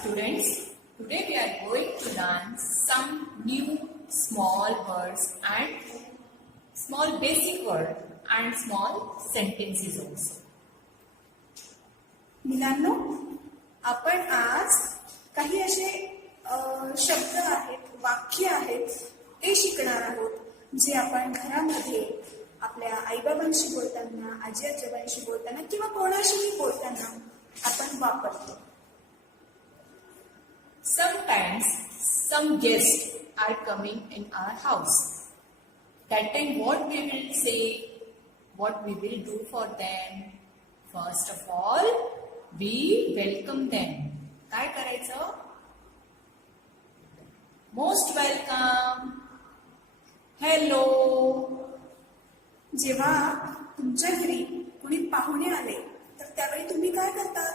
students, today we are going to learn some new small words and small basic word and small sentences also. मुलांनो, आपण आज काही असे शब्द आहेत, वाक्य आहेत ते शिकणार आहोत जे आपण घरामध्ये आपल्या आईबाबांशी बोलताना, आजी आजोबांशी बोलताना किंवा कोणाशीही बोलताना आपण वापरतो. Sometimes some guests are coming in our house. That time what we will say, what we will do for them. First of all, we welcome them. काय करायचं? Most welcome. Hello. जेव्हा तुमच्या घरी कोणी पाहुणे आले तर त्यावेळी तुम्ही काय करता?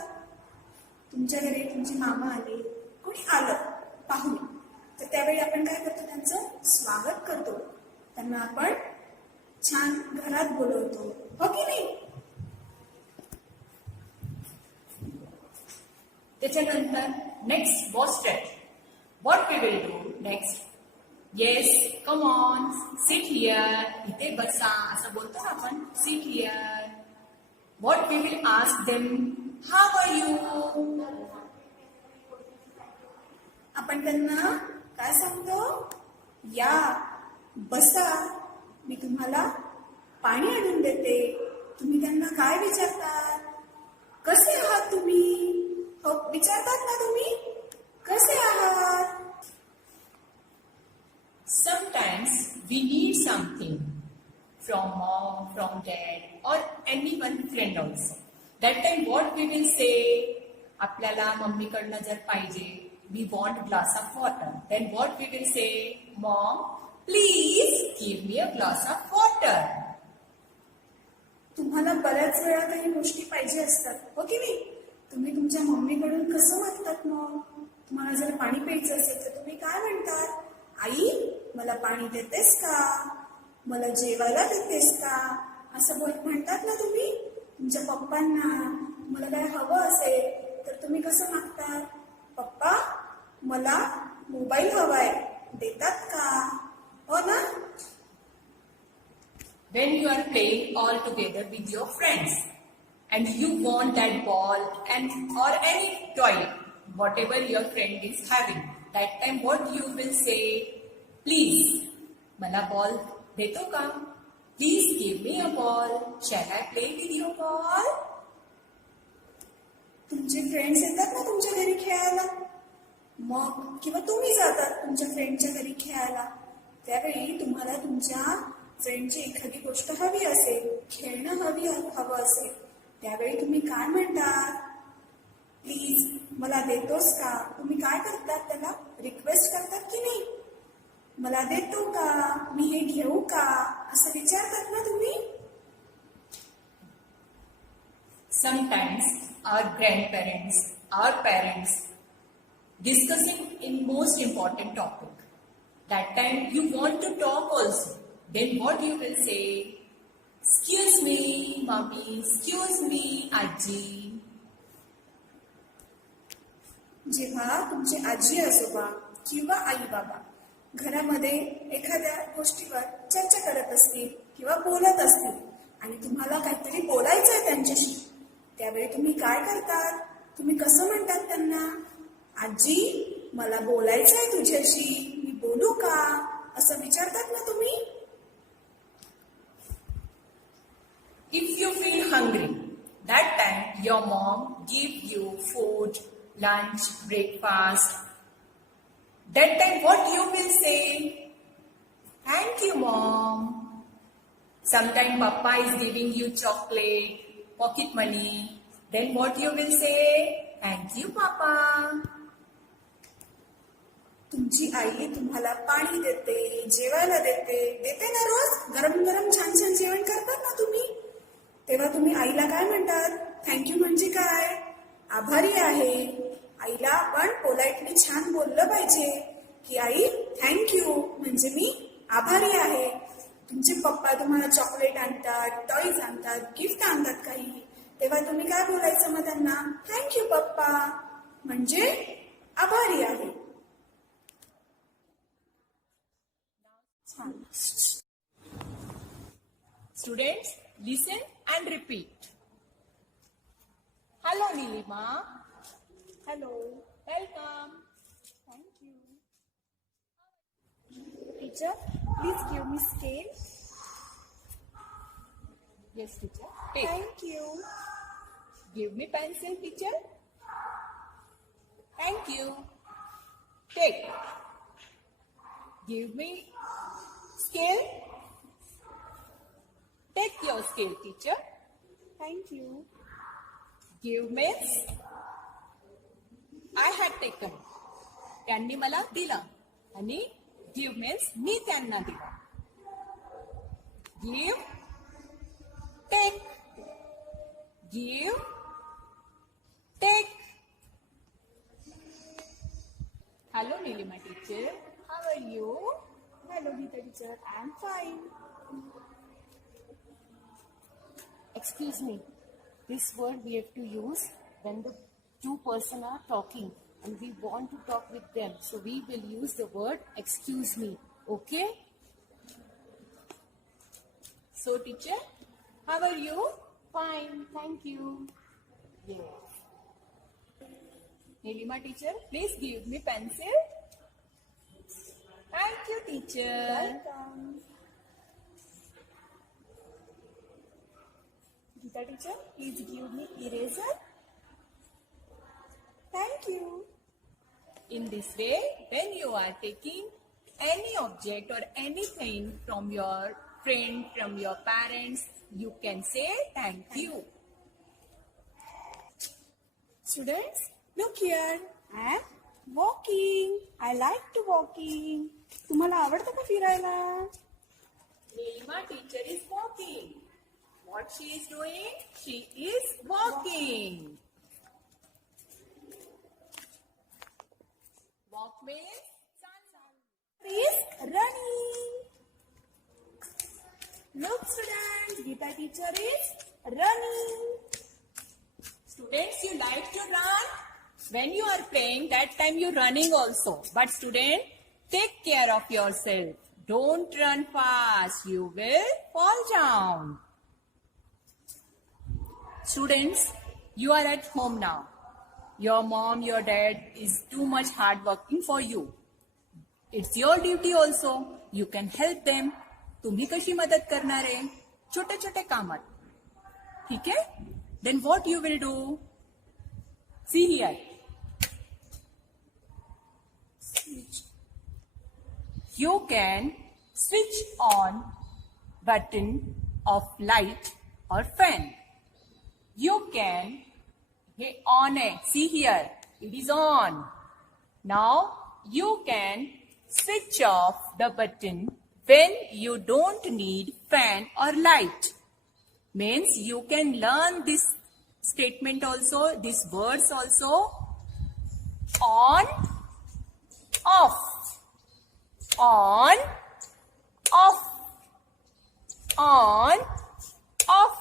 तुमच्या घरी तुमचे मामा आले, कोणी आलं पाहुणे, तर त्यावेळी आपण काय करतो? त्यांचं स्वागत करतो. त्यांना आपण छान घरात बोलवतो, हो की नाही? त्याच्यानंतर next what we will do next? Yes, come on, sit here. इथे बसा असं बोलतो ना आपण, sit here. What we will ask them? How are you? आपण त्यांना काय सांगतो? या, बसा, मी तुम्हाला पाणी आणून देते. तुम्ही त्यांना काय विचारतात? कसे आहात तुम्ही? हो, विचारतात ना तुम्ही? कसे आहात? Sometimes we need something from mom, from dad, or anyone friend also. That time what we will say? आपल्याला मम्मीकडनं जर पाहिजे, we want glass of water. Then what we will say? Mom, please give me a glass of water. तुम्हाला बऱ्याच वेळा काही गोष्टी पाहिजे असतात, हो की नाही? तुम्ही तुमच्या मम्मीकडून कसं मागतात? मग तुम्हाला जर पाणी प्यायचं असेल तर तुम्ही काय म्हणतात? आई, मला पाणी देतेस का? मला जेवायला देतेस का? असं म्हणतात ना तुम्ही. तुमच्या पप्पांना मला काय हवं असेल तर तुम्ही कसं मागतात? पप्पा, मला मोबाईल हवाय, देतात का? हो ना? When you are playing all together with your friends and you want that ball and or any toy, whatever your friend is having, that time what you will say? Please, मला ball देतो का? Please give me a ball. Shall I play with your ball? तुमचे friends येतात ना तुमच्या घरी खेळायला, मग किंवा तुम्ही जातात तुमच्या फ्रेंडच्या घरी खेळायला, त्यावेळी तुम्हाला तुमच्या फ्रेंडची एखादी गोष्ट हवी असेल, खेळणं हवं असेल, त्यावेळी तुम्ही काय म्हणतात? प्लीज, मला देतोस का? तुम्ही काय करतात? त्याला रिक्वेस्ट करतात की नाही? मला देतो का? मी हे घेऊ का? असं विचारतात ना तुम्ही. Sometimes our grandparents, our parents discussing in most important topic. That time you want to talk also. Then what you will say? Excuse me, mommy. Excuse me, aji. जेव्हा तुमचे आजी आजोबा किंवा आई बाबा घरामध्ये एखाद्या गोष्टीवर चर्चा करत असतील किंवा बोलत असतील आणि तुम्हाला काहीतरी बोलायचं आहे त्यांच्याशी, त्यावेळी तुम्ही काय करतात? तुम्ही कसं म्हणतात त्यांना? आजी, मला बोलायचं आहे तुझ्याशी, मी बोलू का? असं विचारतात ना तुम्ही. If you feel hungry, that time your mom give you food, lunch, breakfast. That time what you will say? Thank you, mom. Sometime papa is giving you chocolate, pocket money. Then what you will say? Thank you, papa. तुमची आई तुम्हाला पाणी देते, जेवायला देते ना रोज. गरम गरम छान छान जेवण करतात ना तुम्ही, तेव्हा तुम्ही आईला काय म्हणतात? थँक्यू म्हणजे काय? आभारी आहे. आईला आपण पोलाइटली छान बोललं पाहिजे की आई, थँक्यू म्हणजे मी आभारी आहे. तुमचे पप्पा तुम्हाला चॉकलेट आणतात, टॉईज आणतात, गिफ्ट आणतात काही, तेव्हा तुम्ही काय बोलायचं मग त्यांना? थँक्यू पप्पा. म्हणजे आभारी आहे. छान. Students, listen and repeat. Hello, Nilima. Hello. Welcome. Thank you. Teacher, please give me scale. Yes, teacher. Take. Thank you. Give me pencil, teacher. Thank you. Take. Give me scale. Take your scale, teacher. Thank you. Give means I had taken. त्यांनी मला दिला आणि give means मी त्यांना दिला. Give, take. Give, take. Hello, Nilima teacher. How are you? Hello, Geeta teacher. I am fine. Excuse me, this word we have to use when the two person are talking and we want to talk with them. So we will use the word excuse me. Okay? So, teacher, how are you? Fine, thank you. Yes. Nilima teacher, please give me pencil. Thank you, teacher. Welcome. Geeta teacher, please give me eraser. Thank you. In this way, when you are taking any object or anything from your friend, from your parents, you can say thank you. Students, look here. I am walking. I like to walking. तुम्हाला आवडतं का फिरायला? Nilima teacher is walking. What she is doing? She is walking. Walk means Is running. Look, students, Geeta teacher is running. students, you like to run. When you are playing, that time you running also. But student, take care of yourself. Don't run fast. You will fall down. Students, you are at home now. Your mom, your dad is too much hard working for you. It's your duty also. You can help them. तुम्ही कशी मदत करणार आहे? छोटे छोटे कामात. ठीक आहे? Then what you will do? See here. You can switch on button of light or fan. You can hit on it. See here. It is on. Now you can switch off the button when you don't need fan or light. Means you can learn this statement also, these words also. On, off. On, off. On, off.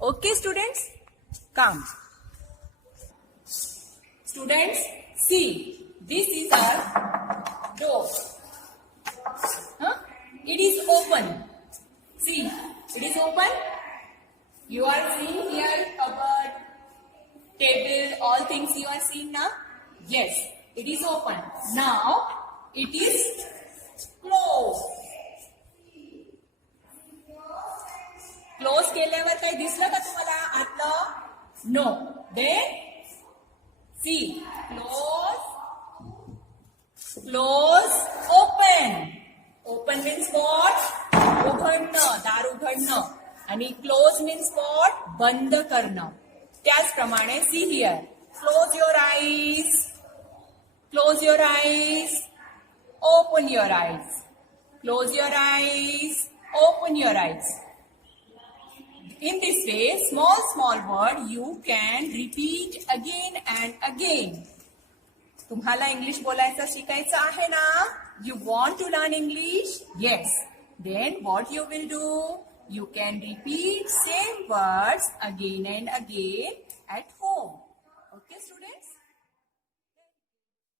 Okay, students? Come. Students, see. This is our door. Huh? It is open. See, it is open. You are seeing here cupboard, table, all things you are seeing now? Yes, it is open. Now, it is closed. Close केल्यावर काही दिसलं का तुम्हाला आतलं? No. Then, see, close, close, open. Open means what? उघडणं, दार उघडणं. आणि close means what? बंद करणं. त्याचप्रमाणे see here. Close your eyes. Close your eyes. Open your eyes. Close your eyes. Open your eyes. In this way, small word you can repeat again and again. तुम्हाला English बोलायचं शिकायचं आहे ना? You want to learn English? Yes. Then what you will do? You can repeat same words again and again at home. Okay, students?